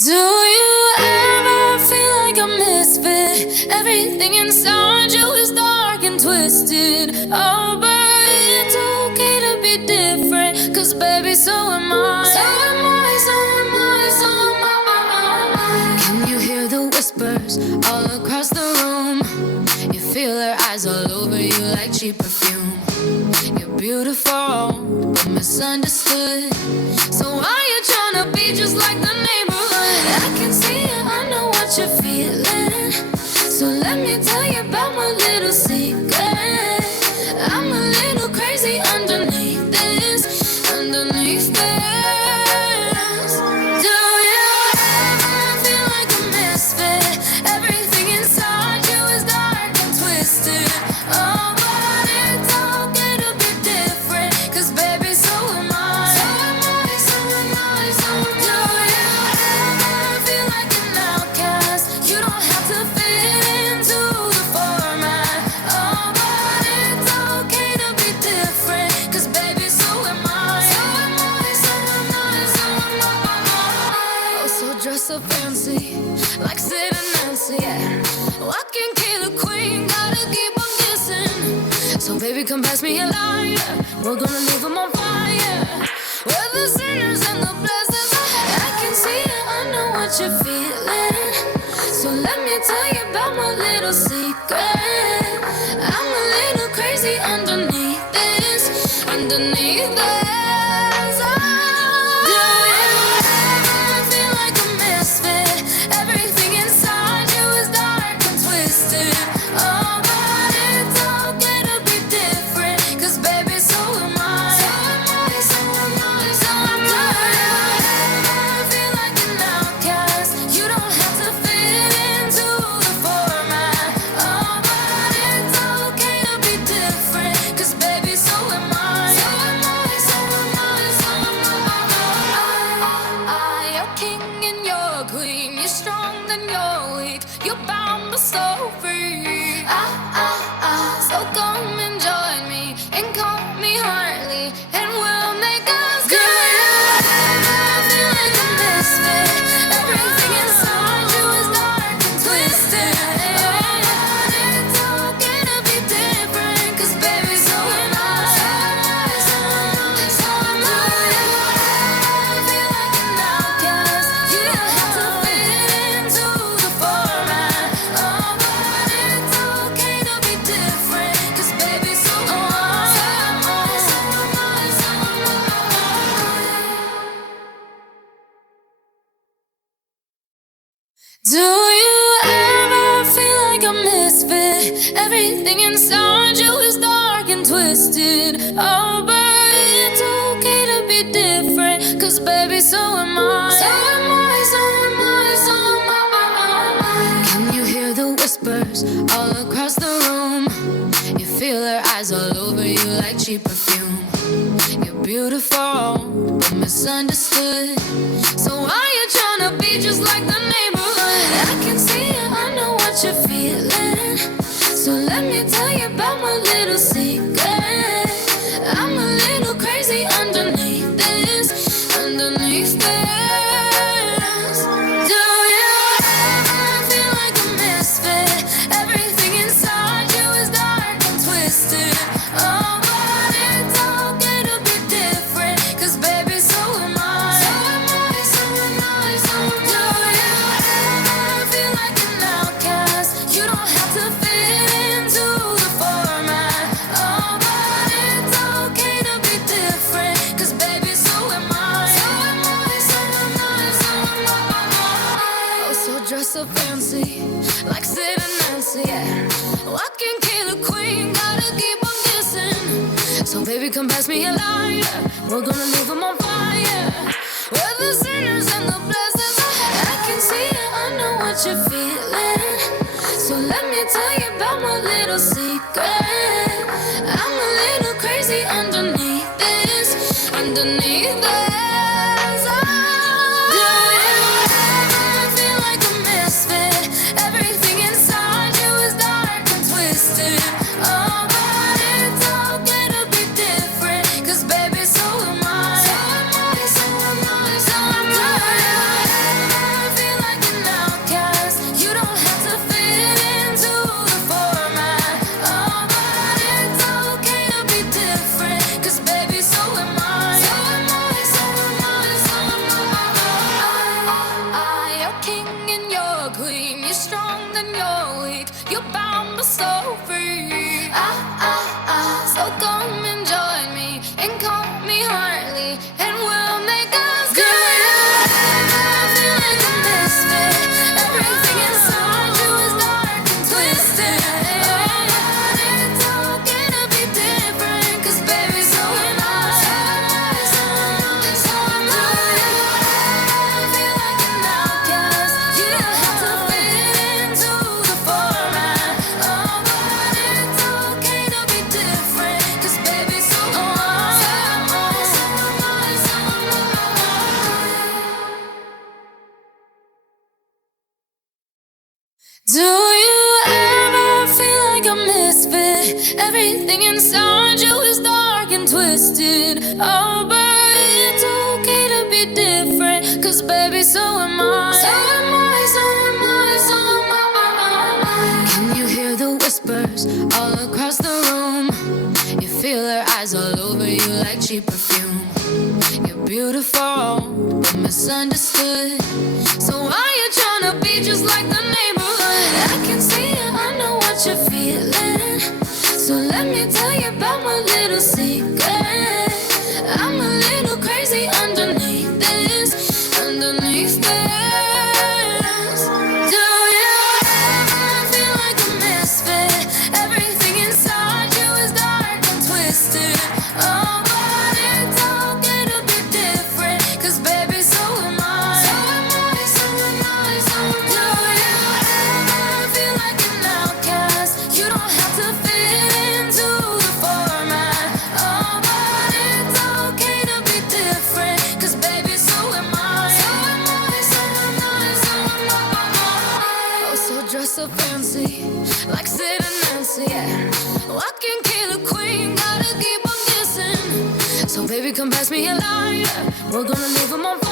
Do you ever feel like a misfit? Everything inside you is dark and twisted. Oh, but it's okay to be different, 'cause baby, so am I. So am I, so am I, so am I. Can you hear the whispers all across the room? You feel their eyes all over you like cheap perfume. You're beautiful, but misunderstood. So why you tryna be just like the neighborhood? I can see it, I know what you're feeling. So let me tell you about my little secret. I'm a little crazy underneath this, underneath this. Do you ever feel like a misfit? Everything inside you is dark and twisted. Oh, but it's okay to be different, 'cause baby, so am I. So am I, so am I, so am I. Do you ever feel like an outcast? You don't have to fit into the format. Oh, but it's okay to be different, 'cause baby, so am I. So am I, so am I, so am I. Oh, so dress up fancy, like Sid and Nancy, yeah. Walking killer queen, gotta keep on kissing. So baby, come pass me a lighter, we're gonna leave them on fire. We're the sinners and the blessings. I can see it, I know what you're feeling. So let me tell you about my little secret. I'm a little crazy underneath this, underneath this. Do you ever feel like a misfit? Everything inside you is dark and twisted. Oh, but it's okay to be different, 'cause baby, so am I. So am I, so am I, so am I. Do you ever feel like an outcast? You don't have to fit into the format. Oh, but it's okay to be different, 'cause baby, so am I. So am I, so am I, so am I. You're king and you're queen. You're strong and you're weak. You're bound but so free. So come and join me and call me Harley, and we'll make us good. Do you ever feel like a misfit? Everything inside you is dark and twisted. Oh, but it's okay to be different, 'cause baby, so am I. So am I, so am I, so am I. Do you ever feel like an outcast? You don't have to fit into the format. Oh, but it's okay to be different, 'cause baby, so am I. So am I, so am I, so am I. Do you ever feel like a misfit? Everything inside you is dark and twisted. Oh, but it's okay to be different, 'cause baby, so am I. So am I, so am I, so am I. Can you hear the whispers all across the room? You feel their eyes all over you like cheap perfume. You're beautiful, but misunderstood. So why you tryna be just like the neighborhood? I can see it, I know what you're feeling. So let me tell you about my little secret. I'm a little crazy underneath this, underneath this. Do you ever feel like a misfit? Everything inside you is dark and twisted. Oh, but it's okay to be different, 'cause baby, so am I. So am I, so am I, so am I. Do you ever feel like an outcast? You don't have to fit into the format. Oh, but it's okay to be different, 'cause baby, so am I. So am I, so am I, so am I. Oh, so dress up fancy, like Sid and Nancy, yeah. Walking killer queen, gotta keep on kissing. So baby, come pass me a lighter, we're gonna leave them on fire. We're the sinners and the blessings. I can see it, I know what you're feeling. So let me tell you about my little secret. I'm a little crazy underneath this, underneath this. Do you ever feel like a misfit? Everything inside you is dark and twisted. Oh, but it's okay to be different, 'cause baby, so am I. So am I, so am I, so am I. then you're weak. You're bound but so free. So come and join me and call me Harley, and we'll make us good. I feel like a misfit. Everything inside you is dark and twisted. It's okay to be different, 'cause baby, so am I. So am I. I feel like an outcast. You don't have to fit into the format. Oh, but it's okay to be different, 'cause baby, so am I. So am I. So am I. Do you ever feel like a misfit? Everything inside you is dark and twisted. Oh, but it's okay to be different, 'cause baby, so am I. So am I, so am I, so am I. Can you hear the whispers all across the room? You feel her eyes all over you like cheap perfume. You're beautiful, but misunderstood. So why you tryna be just like the neighborhood? I can see it, I know what you're feeling. So let me tell you about my little secret. I'm a little crazy underneath this, underneath this. Do you ever feel like a misfit? Everything inside you is dark and twisted. Oh, but it's okay to be different, 'cause baby, so am I. So am I, so am I, so am I. Do you ever feel like an outcast? You don't have to fit into the format. Oh, but it's okay to be different, 'cause baby, so am I. So am I, so am I, so am I. Oh, so dress so fancy, like Sid and Nancy, yeah. Oh, I can kill a queen, gotta keep on kissing. So baby, come pass me a lighter, we're gonna leave 'em on fire.